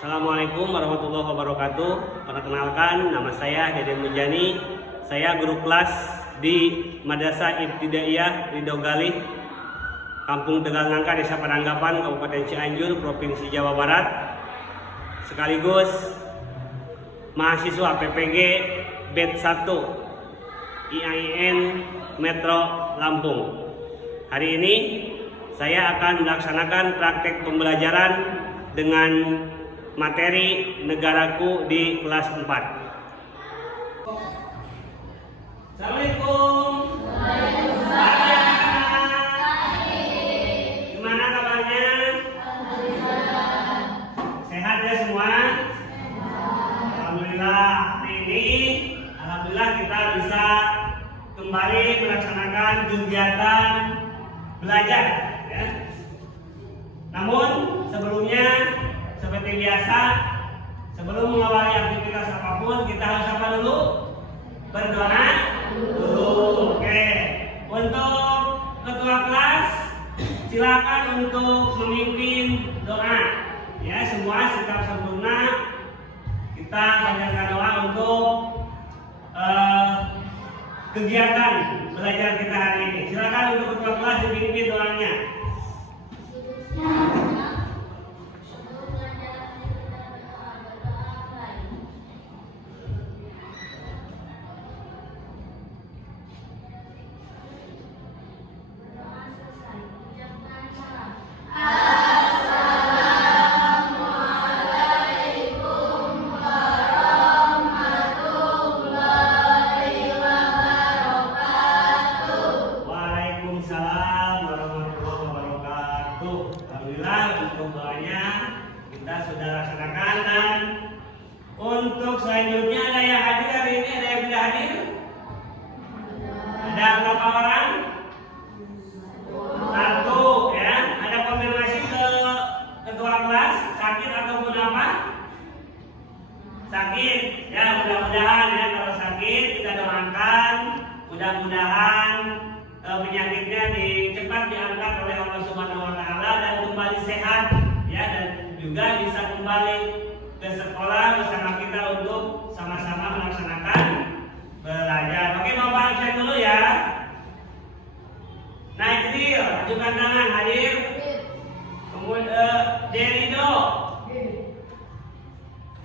Assalamualaikum warahmatullahi wabarakatuh. Perkenalkan, nama saya Deden Mujani. Saya guru kelas di Madrasah Ibtidaiyah Ridho Galih, Kampung Tegal Nangka, Desa Penanggapan, Kabupaten Cianjur, Provinsi Jawa Barat. Sekaligus mahasiswa PPG Batch 1 IAIN Metro Lampung. Hari ini saya akan melaksanakan praktek pembelajaran dengan materi negaraku di kelas 4. Assalamualaikum. Gimana kabarnya? Sehat ya semua? Alhamdulillah. Hari ini alhamdulillah kita bisa kembali melaksanakan kegiatan belajar ya. Namun sebelumnya seperti biasa, sebelum mengawali aktivitas apapun, kita harus apa dulu? Berdoa dulu. Oke. Untuk ketua kelas, silakan untuk memimpin doa. Ya, semua sikap sempurna. Kita panjatkan doa untuk kegiatan belajar kita hari ini. Silakan untuk ketua kelas dipimpin doanya. Alhamdulillah untuk doanya kita sudah laksanakan, dan untuk selanjutnya ada yang hadir hari ini, ada yang tidak hadir? Ada berapa orang? Satu ya. Ada konfirmasi ke ketua kelas, sakit ataupun apa? Sakit ya, mudah-mudahan ya, kalau sakit kita doakan mudah-mudahan penyakitnya cepat diangkat oleh Allah Subhanahu wa taala dan kembali sehat ya, dan juga bisa kembali ke sekolah bersama kita untuk sama-sama melaksanakan belajar. Oke, Bapak absen dulu ya. Naik drill, ajukan tangan, hadir. Kemudian Derido,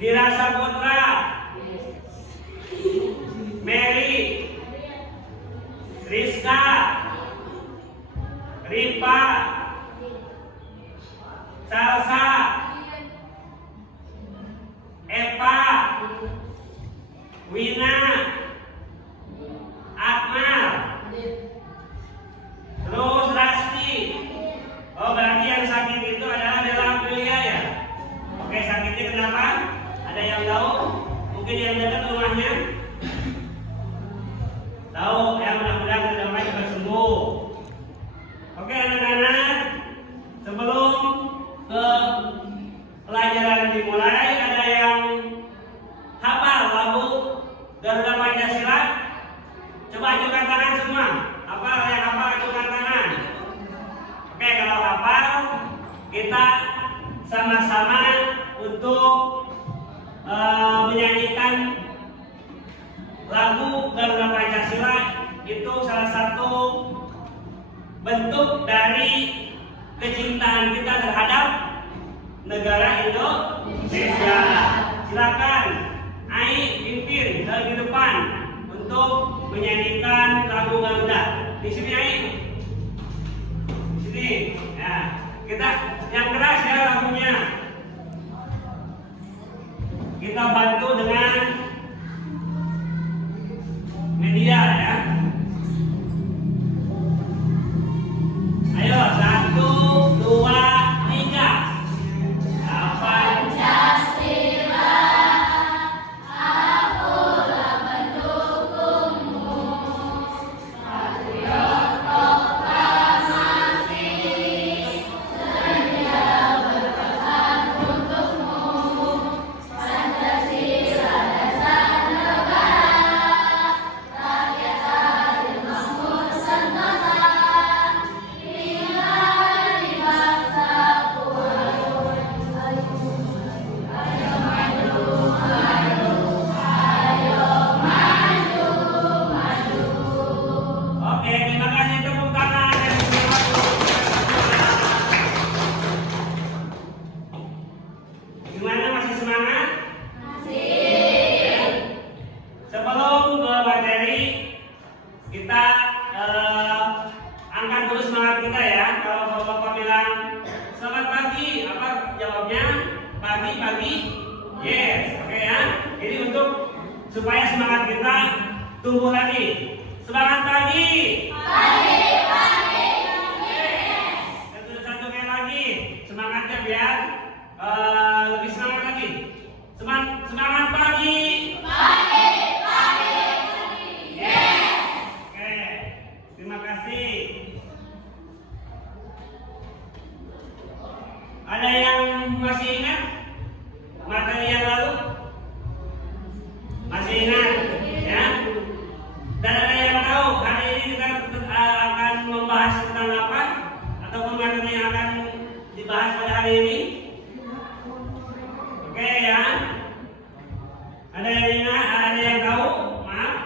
Dirasa Putra, Mary, Rizka, Ripa, Salsa, Eva, Wina, Akmal, terus Rasti. Oh, berarti yang sakit itu adalah Dela Aprilia ya? Oke, sakitnya kenapa? Ada yang tahu? Mungkin yang dekat rumahnya tahu ya, mudah-mudahan kedamai cepat sembuh. Oke anak-anak, sebelum ke pelajaran dimulai, ada yang hafal lagu Garuda Pancasila? Coba ajukan tangan semua. Hafal, yang hafal ajukan tangan. Oke, kalau hafal kita sama-sama untuk menyanyikan lagu Garuda Pancasila. Itu salah satu bentuk dari kecintaan kita terhadap negara Indonesia. Silakan Ai pimpin di depan untuk menyanyikan lagu Garuda. Di sini Ai. Di sini. Ya, kita yang keras ya lagunya. Kita bantu dengan media ya. Ayo, 1, 2, 3. Pancasila, akulah pendukungmu. Patriot proklamasi, sedia berperang untukmu. Pancasila semangat kita ya. Kalau bapak bilang selamat pagi, apa jawabnya? Pagi. Yes, oke ya. Jadi untuk supaya semangat kita tumbuh lagi. Semangat pagi. Yes. Satu kali lagi. Semangatnya biar lebih semangat lagi. Semangat pagi. Yes. Oke. Terima kasih. Ada yang masih ingat materi yang lalu? Masih ingat? Ya? Dan ada yang tahu hari ini kita akan membahas tentang apa? Atau materi yang akan dibahas pada hari ini? Oke ya? Ada yang ingat? Ada yang tahu? Maaf.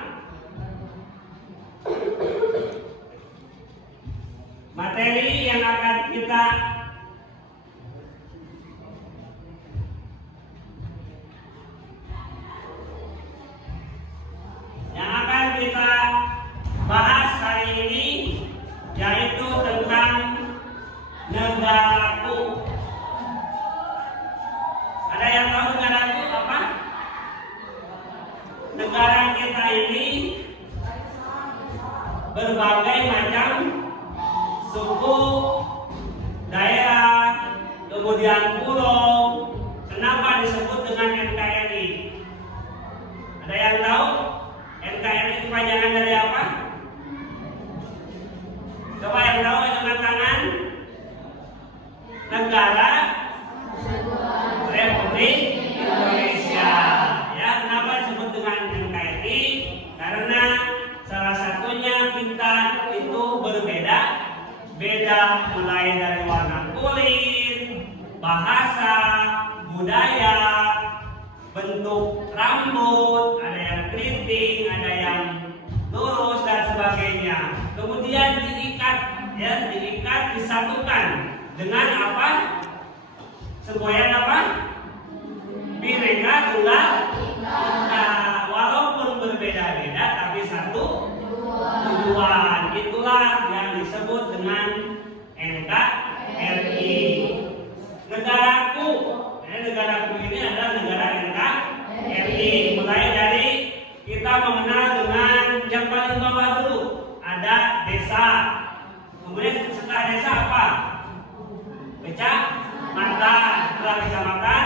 Materi yang akan kita bahas hari ini yaitu tentang negaraku. Ada yang tahu negaraku apa? Negara kita ini berbagai macam suku, daerah, kemudian pulau. Kenapa disebut dengan NKRI? Ada yang tahu? NKRI itu panjangan dari apa? Coba yang tahu dengan tangan. Negara Republik Indonesia. Ya, kenapa disebut dengan NKRI? Karena salah satunya kita itu berbeda. Beda mulai dari warna kulit, bahasa, budaya, bentuk rambut, ada yang keriting, ada yang lurus dan sebagainya. Kemudian diikat, disatukan dengan apa? Semboyan apa? Bhinneka Tunggal Ika. Walaupun berbeda-beda, tapi satu tujuan. Itulah yang disebut dengan NKRI. Negaraku. Negaraku ini adalah negara NKRI. Mulai dari kita mengenal dengan yang paling bawah dulu. Ada desa. Kemudian setelah desa apa? Kecamatan. Setelah kecamatan,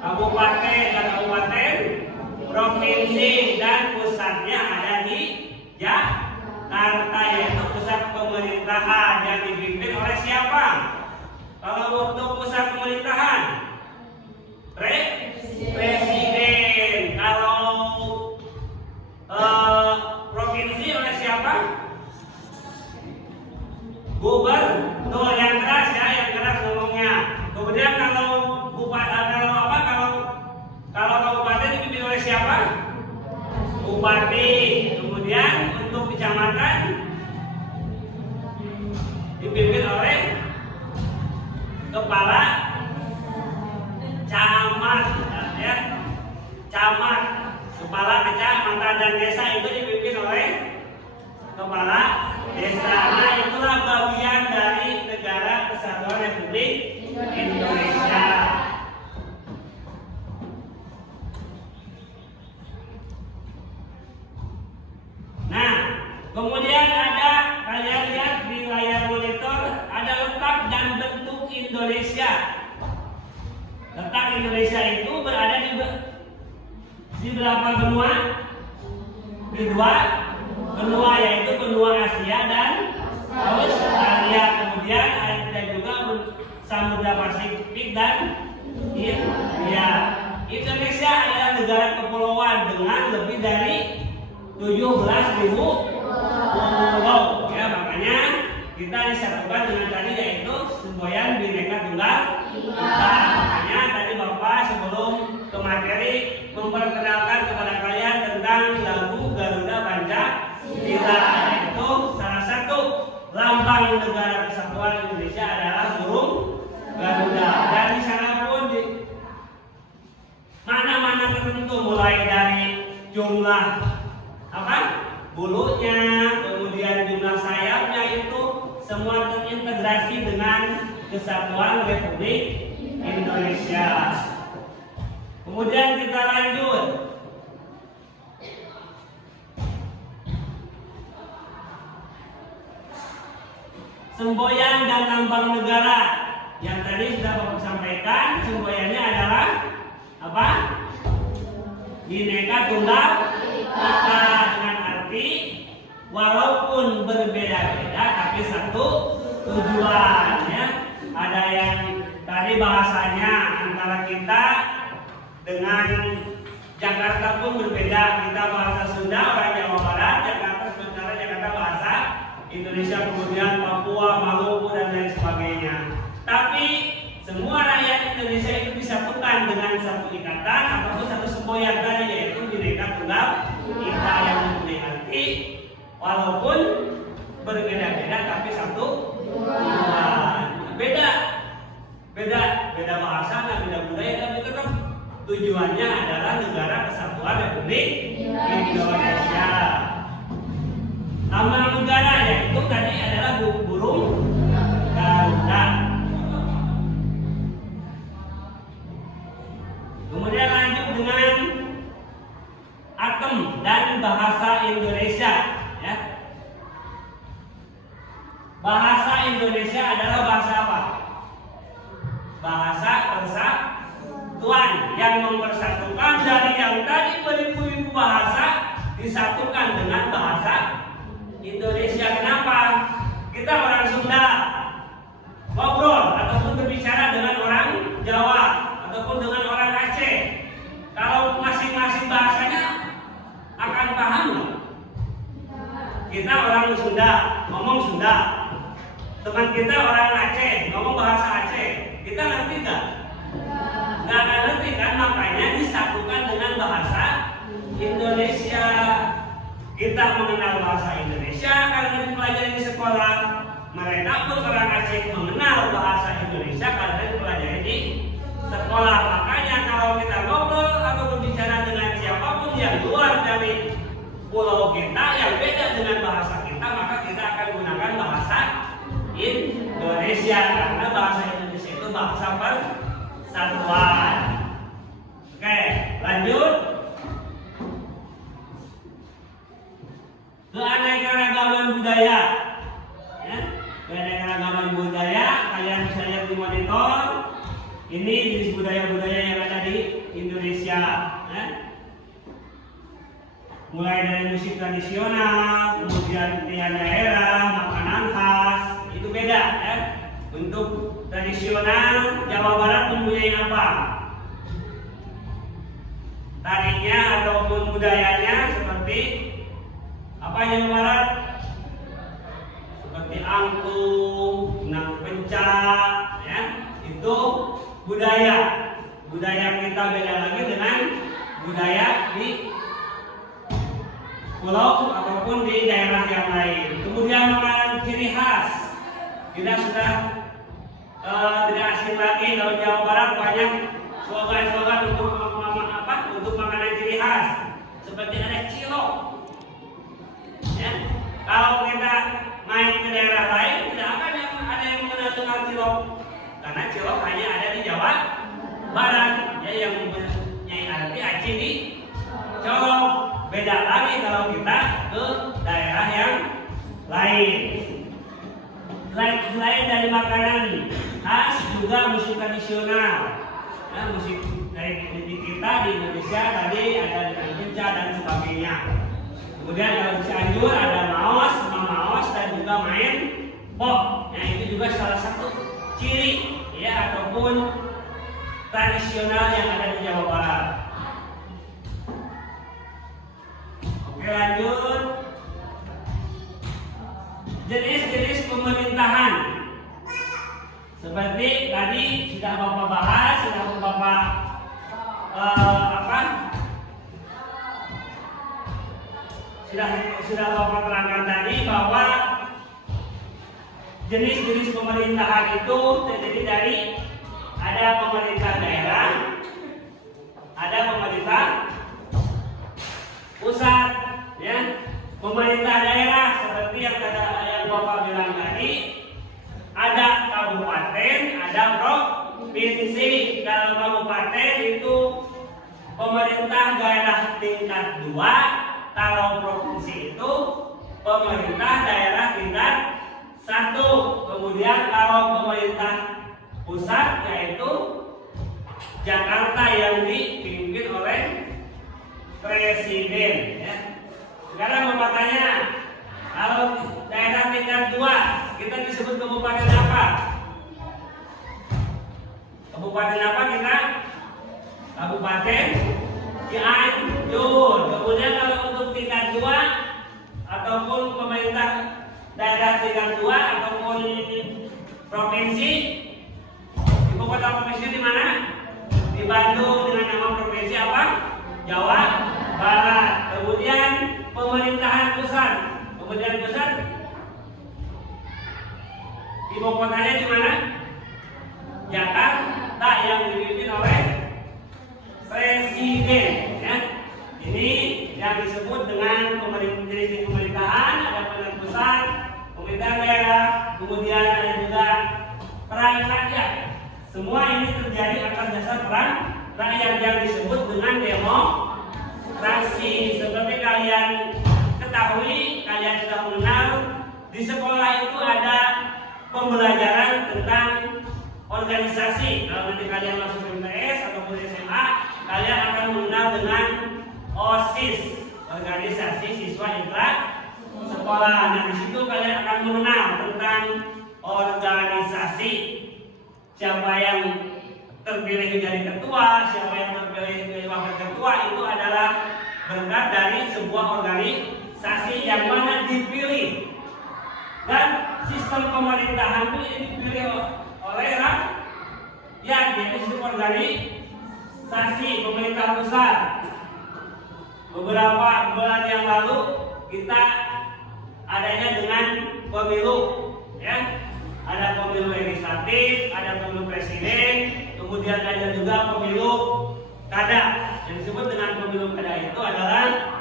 kabupaten dan kabupaten, provinsi dan pusatnya ada di Jakarta, yaitu pusat pemerintahan yang dipimpin oleh siapa? Kalau untuk pusat pemerintahan, presiden. Kalau provinsi oleh siapa? Gubernur. Yang keras ya, yang keras ngomongnya. Kemudian kalau kabupaten dipimpin oleh siapa? Bupati. Kemudian untuk kecamatan dipimpin oleh kepala camat, ya. Camat, kepala kecamatan dan desa itu dipimpin oleh kepala desa. Nah, itulah bagian dari negara Kesatuan Republik Indonesia. Nah, kemudian ada, kalian lihat di layar monitor, ada letak dan bentuk Indonesia. Letak Indonesia itu berada di berapa benua? Di dua benua, yaitu benua Asia dan Australia. Kemudian ada juga Samudra Pasifik dan India. Indonesia adalah negara kepulauan dengan lebih dari 17.000 pulau. Ya, makanya kita disatukan dengan tadi yaitu semboyan Bhinneka Tunggal Ika. Makanya tadi Bapak sebelum ke materi memperkenalkan kepada kalian tentang lagu Garuda Pancasila, yaitu salah satu lambang negara kesatuan Indonesia adalah burung Garuda. Dan di sana pun di mana-mana tertentu mulai dari jumlah apa? Bulunya, kemudian jumlah sayapnya itu semua terintegrasi dengan kesatuan Republik Indonesia. Kemudian kita lanjut. Semboyan dan lambang negara. Yang tadi sudah Bapak sampaikan, semboyannya adalah apa? Bhinneka Tunggal Ika, dengan arti walaupun berbeda-beda tapi satu tujuan, ya. Ada yang tadi bahasanya antara kita dengan Jakarta pun berbeda. Kita bahasa Sunda, orang Jawa Barat, Jakarta sementara Jakarta bahasa Indonesia, kemudian Papua, Maluku dan lain sebagainya. Tapi semua rakyat Indonesia itu disatukan dengan satu ikatan ataupun satu semboyan tadi, yaitu Bhinneka Tunggal Ika, yang mempunyai arti walaupun berbeda-beda tapi satu tujuan. Beda bahasa, beda budaya, tapi tetap tujuannya adalah negara kesatuan Republik Indonesia. Lambang negara yaitu tadi adalah burung Garuda. Kemudian lanjut dengan atem dan bahasa Indonesia, ya. Bahasa Indonesia adalah bahasa apa? Bahasa persatuan yang mempersatukan dari yang tadi beribu-ribu bahasa disatukan dengan bahasa Indonesia. Kenapa? Kita orang Sunda ngobrol ataupun berbicara dengan orang Jawa ataupun dengan orang Aceh, kalau masing-masing bahasanya akan paham nggak? Kita orang Sunda ngomong Sunda, teman kita orang Aceh ngomong bahasa Aceh, kita ngerti nggak? Nggak akan ngerti kan? Makanya disatukan dengan bahasa Indonesia. Kita mengenal bahasa Indonesia karena dipelajari di sekolah. Mereka pun orang Aceh mengenal bahasa Indonesia karena dipelajari di sekolah. Makanya kalau kita ngobrol atau berbicara dengan siapapun yang luar dari pulau kita yang beda dengan bahasa kita, maka kita akan gunakan bahasa Indonesia karena bahasa Indonesia itu bahasa persatuan. Oke, lanjut. Keanekaragaman budaya, ya. Keanekaragaman budaya, kalian bisa lihat di monitor. Ini jenis budaya-budaya yang ada di Indonesia, ya. Mulai dari musik tradisional, kemudian tarian daerah, makanan khas, itu beda, ya. Untuk tradisional, Jawa Barat mempunyai apa? Tarinya ataupun budayanya seperti apa yang Barat? Seperti angklung, nang pencak, ya. Itu budaya. Budaya kita beda lagi dengan budaya di pulau ataupun di daerah yang lain. Kemudian makanan ciri khas. Kita sudah tidak asing lagi kalau Jawa Barat banyak slogan-slogan untuk makanan ciri khas. Seperti ada cilok. Ya. Kalau kita main ke daerah lain, tidak akan ada yang mengenal cilok, karena cilok hanya ada di Jawa Barat, ya, yang mempunyai arti aci di colok. Beda lagi kalau kita ke daerah yang lain. Selain dari makanan khas, juga musik tradisional. Nah, musik dari kita di Indonesia tadi ada dengan beca dan sebagainya. Kemudian kalau di Cianjur ada maos, maos dan juga main pop. Nah, itu juga salah satu ciri, ya, ataupun tradisional yang ada di Jawa Barat. Oke, lanjut. Jenis-jenis pemerintahan. Seperti tadi sudah Bapak bahas, sudah Bapak sudah Bapak terangkan tadi bahwa jenis-jenis pemerintahan itu terdiri dari ada pemerintah daerah, ada pemerintah pusat, ya. Pemerintah daerah seperti yang Bapak bilang tadi, pemerintah daerah tingkat 2, kalau provinsi itu pemerintah daerah tingkat 1. Kemudian kalau pemerintah pusat yaitu Jakarta yang dipimpin oleh presiden ya. Sekarang Bapak tanya, kalau daerah tingkat 2 kita disebut kabupaten apa? Kabupaten apa kita? Kabupaten Cianjur. Kemudian kalau untuk tingkat 2 ataupun pemerintah daerah tingkat 2 ataupun provinsi, ibu kota provinsi di mana? Di Bandung dengan nama provinsi apa? Jawa Barat. Kemudian pemerintahan pusat, ibu kotanya di mana? Jakarta yang dipimpin oleh presiden ya. Ini yang disebut dengan pemerintahan, ada pemerintahan pusat, pemerintahan daerah, kemudian ada juga peran rakyat. Semua ini terjadi atas dasar peran rakyat yang disebut dengan demokrasi. Seperti kalian ketahui, kalian sudah mengenal, di sekolah itu ada pembelajaran tentang organisasi. Kalau nanti kalian masuk MTS ataupun SMA, kalian akan mengenal dengan OSIS, organisasi siswa intra sekolah. Nah, di situ kalian akan mengenal tentang organisasi. Siapa yang terpilih menjadi ketua, siapa yang terpilih menjadi wakil ketua, itu adalah berangkat dari sebuah organisasi yang mana dipilih. Dan sistem pemerintahan itu dipilih oleh rakyat, yaitu sistem organisasi pemerintah pusat. Beberapa bulan yang lalu kita adanya dengan pemilu, ya. Ada pemilu legislatif, ada pemilu presiden, kemudian ada juga pemilu kada. Yang disebut dengan pemilu kada itu adalah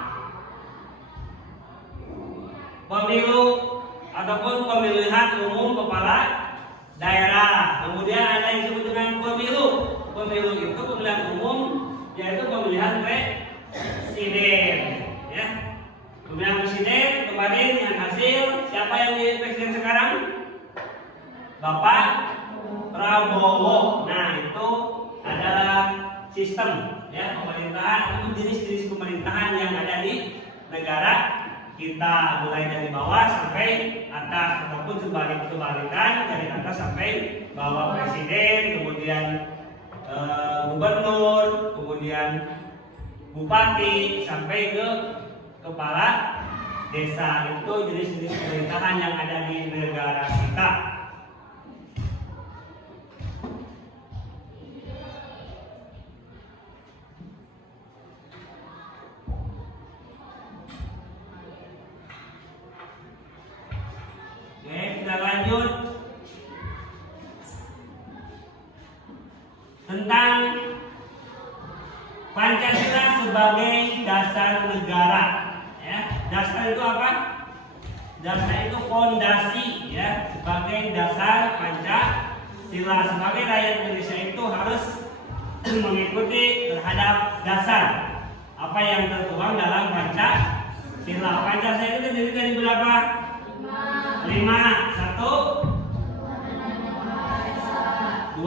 pemilu ataupun pemilihan umum kepala daerah. Kemudian ada yang disebut dengan pemilu. Pemilu itu pemilihan umum, yaitu pemilihan presiden. Ya. Pemilihan presiden kemarin dengan hasil siapa yang jadi presiden sekarang? Bapak Prabowo. Nah, itu adalah sistem ya pemerintahan, itu jenis-jenis pemerintahan yang ada di negara kita, mulai dari bawah sampai atas ataupun kebalikan dari atas sampai bawah, presiden, kemudian gubernur, kemudian bupati sampai ke kepala desa. Itu jenis-jenis pemerintahan yang ada di negara kita. Kita lanjut tentang Pancasila sebagai dasar negara. Ya, dasar itu apa? Dasar itu fondasi, ya, sebagai dasar Pancasila. Sebagai rakyat Indonesia itu harus mengikuti terhadap dasar apa yang tertuang dalam Pancasila. Pancasila itu terdiri dari berapa? 5. 1, 2,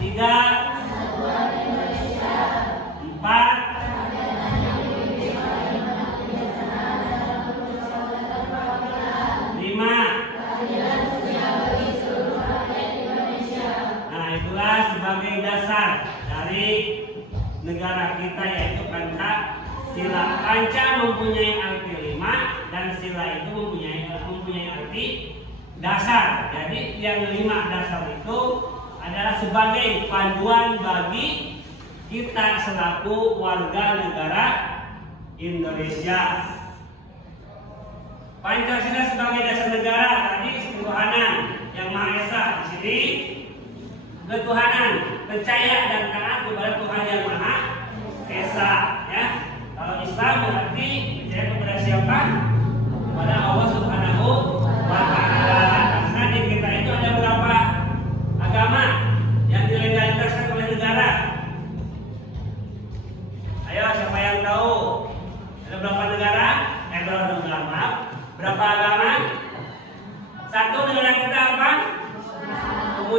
3, 4, 5. Nah, itulah sebagai dasar dari negara kita, yaitu Pancasila. Panca mempunyai arti 5 dan sila itu mempunyai arti dasar. Jadi yang 5 dasar itu adalah sebagai panduan bagi kita selaku warga negara Indonesia. Pancasila sebagai dasar negara tadi ketuhanan yang Maha Esa. Di sini ketuhanan, percaya dan taat kepada Tuhan yang Maha Esa, ya. Kalau Islam berarti percaya kepada siapa? Kepada Allah Subhanahu wa Ta'ala. Karena di kita itu ada berapa agama yang dilegalitaskan oleh negara?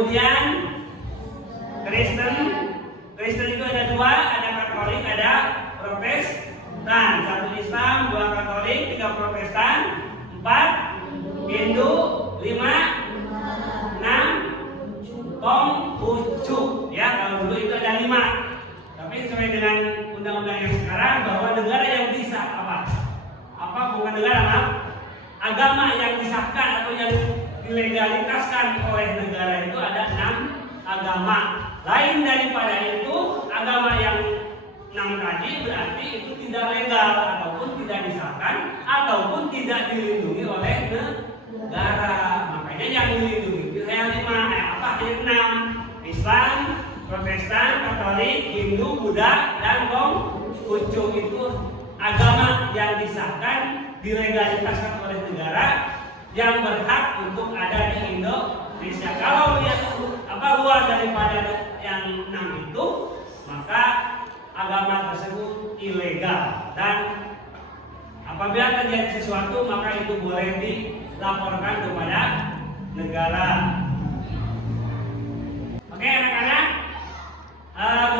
kemudian Kristen. Kristen itu ada dua, ada Katolik, ada Protestan. Satu Islam, dua Katolik, tiga Protestan, empat Hindu, lima, enam Konghucu. Ya, kalau dulu itu ada lima. Tapi sesuai dengan undang-undang yang sekarang bahwa negara yang bisa bukan negara, maaf, agama yang disahkan atau yang dilegalitaskan oleh negara itu ada 6 agama. Lain daripada itu, agama yang 6 tadi berarti itu tidak legal ataupun tidak disahkan ataupun tidak dilindungi oleh negara. Makanya yang dilindungi itu yang 5, apa yang 6? Islam, Protestan, Katolik, Hindu, Buddha, dan Konghucu. Itu agama yang disahkan, dilegalitaskan oleh negara yang berhak untuk ada di Indonesia. Kalau luar daripada yang 6 itu, maka agama tersebut ilegal, dan apabila terjadi sesuatu maka itu boleh dilaporkan kepada negara. Oke anak-anak,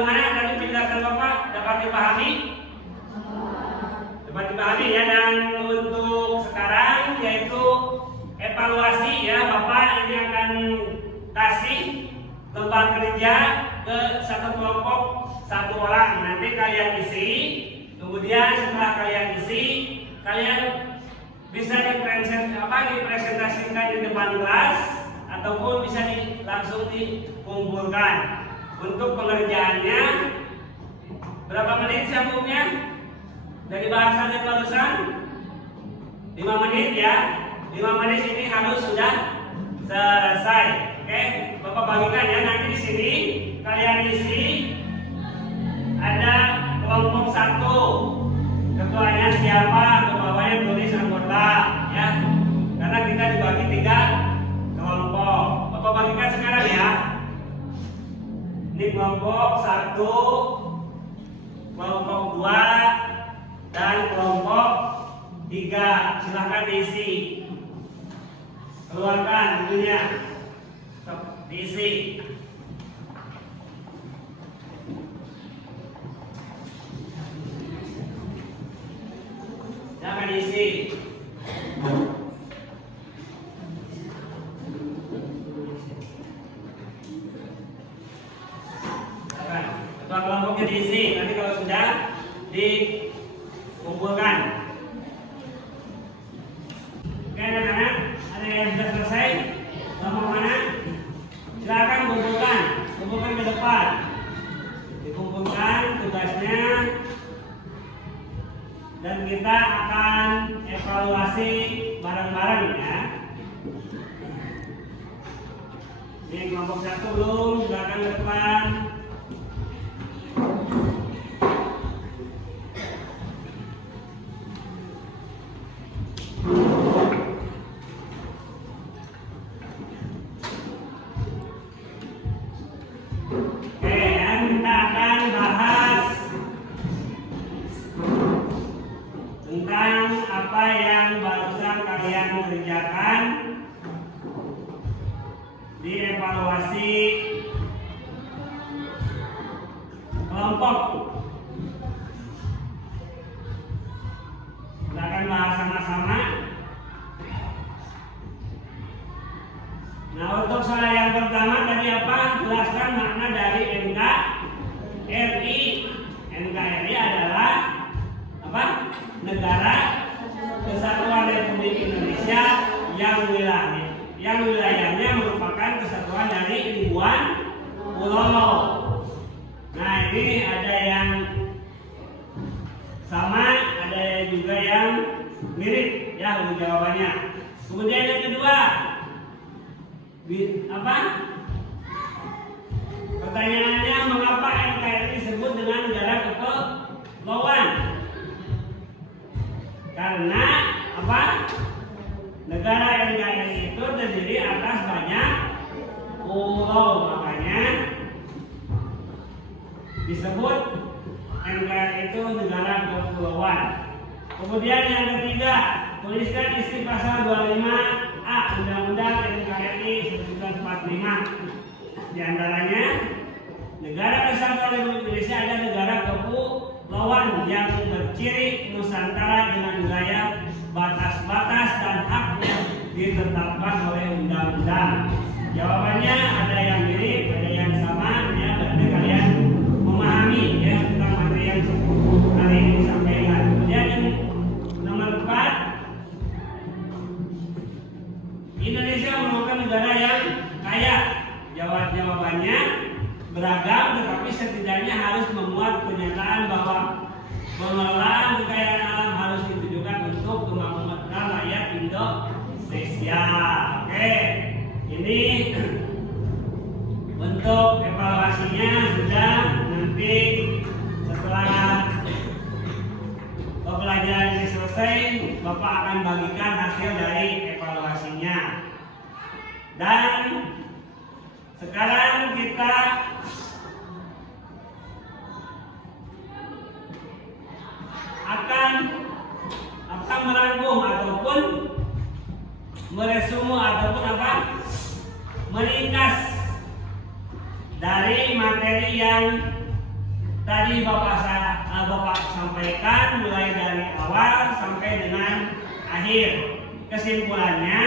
gimana tadi penjelasan Bapak dapat dipahami? Dapat dipahami ya. Dan untuk sekarang yaitu evaluasi ya, Bapak ini akan kasih lembar kerja ke satu kelompok 1 orang. Nanti kalian isi, kemudian setelah kalian isi, kalian bisa dipresentasikan di depan kelas ataupun bisa langsung dikumpulkan. Untuk pengerjaannya berapa menit sambungnya? Dari bahasan yang barusan 5 menit ya. 5 menit ini harus sudah selesai. Oke, Bapak bagikan ya. Nanti di sini kalian isi ada kelompok 1. Ketuanya siapa? Ke bawahnya tulis anggota ya. Karena kita dibagi 3 kelompok. Bapak bagikan sekarang ya. Ini kelompok 1, kelompok 2, dan kelompok 3. Silahkan diisi. Keluarkan bukunya. Diisi. Silahkan diisi. Ketua kelompoknya diisi. Nanti kalau sudah dikumpulkan. Oke anak-anak, ada yang sudah selesai? Kelompok mana? Silakan kumpulkan ke depan. Dikumpulkan tugasnya, dan kita akan evaluasi bareng-bareng ya. Ini kelompok 1 belum, silakan ke depan. Kerjakan dievaluasi kelompok. Silakan bahas sama-sama. Nah, untuk soal yang pertama tadi apa? Jelaskan makna dari NKRI. NKRI adalah apa? Negara Kesatuan Republik Indonesia yang wilayahnya merupakan kesatuan dari ribuan pulau. Nah, ini ada yang sama, ada juga yang mirip ya untuk jawabannya. Kemudian yang kedua, apa? Pertanyaannya, mengapa NKRI disebut dengan negara kepulauan? Karena apa? Negara NKRI itu terdiri atas banyak pulau, makanya disebut NKRI itu negara kepulauan. Kemudian yang ketiga, tuliskan isi pasal 25A Undang-Undang NKRI 1945. Di antaranya negara kesatuan Republik Indonesia ada negara kepulauan yang berciri Nusantara dengan wilayah, batas-batas dan hak yang ditetapkan oleh undang-undang. Jawabannya ada yang mirip, ada yang sama, ya berarti kalian memahami ya tentang materi yang hari ini disampaikan. Kemudian yang nomor 4, Indonesia merupakan negara yang kaya. Jawabannya beragam, tetapi setidaknya harus memuat pernyataan bahwa pengelolaan kekayaan alam harus ditujukan untuk kemakmuran rakyat Indonesia. Oke, ini untuk evaluasinya sudah, nanti setelah pembelajaran ini selesai, Bapak akan bagikan hasil dari evaluasinya. Dan sekarang kita akan merangkum ataupun meresume ataupun meringkas dari materi yang tadi Bapak sampaikan, mulai dari awal sampai dengan akhir. Kesimpulannya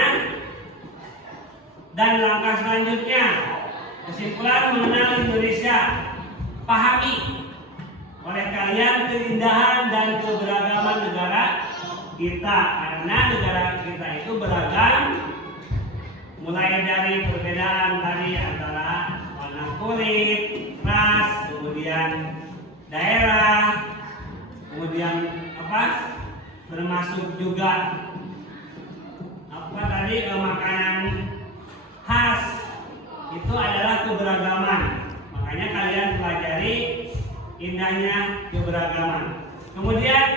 dan langkah selanjutnya. Kesimpulan mengenal Indonesia. Pahami oleh kalian keindahan dan keberagaman negara kita, karena negara kita itu beragam, mulai dari perbedaan tadi antara warna kulit, ras, kemudian daerah, kemudian termasuk juga makanan khas, itu adalah keberagaman. Makanya kalian pelajari indahnya keberagaman. Kemudian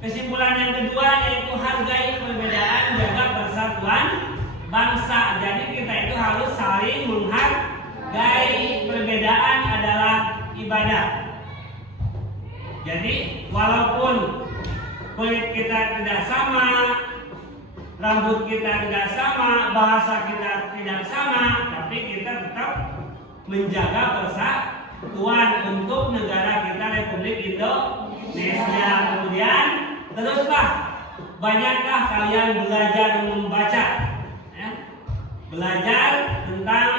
kesimpulan yang kedua yaitu hargai perbedaan, jaga persatuan bangsa. Jadi kita itu harus saling menghargai. Perbedaan adalah ibadah. Jadi walaupun kulit kita tidak sama, rambut kita tidak sama, bahasa kita tidak sama, tapi kita tetap menjaga persatuan untuk negara kita Republik Indonesia. Kemudian teruslah banyakkah kalian belajar membaca, ya? Belajar tentang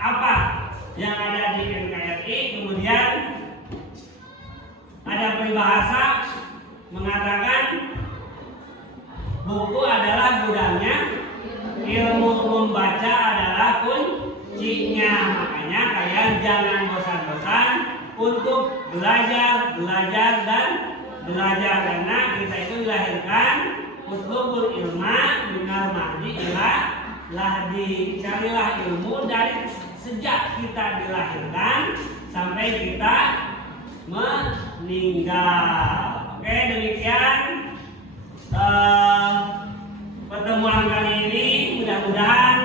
apa yang ada di NKRI. Kemudian ada peribahasa mengatakan buku adalah gudangnya, ilmu membaca adalah kuncinya. Makanya kalian jangan bosan-bosan untuk belajar dan belajar, karena kita itu dilahirkan utlubul ilma minal mahdi ila lahdi. Carilah ilmu dari sejak kita dilahirkan sampai kita meninggal. Oke, demikian pertemuan kali ini. Mudah-mudahan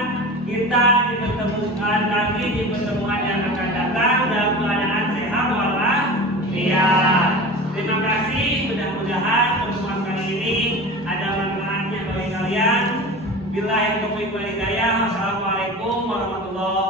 kita dipertemukan lagi di pertemuan yang akan datang dalam keadaan sehat walafiat. Terima kasih. Mudah-mudahan pertemuan kali ini ada manfaatnya bagi kalian. Billahi taufiq wal hidayah. Wassalamualaikum warahmatullahi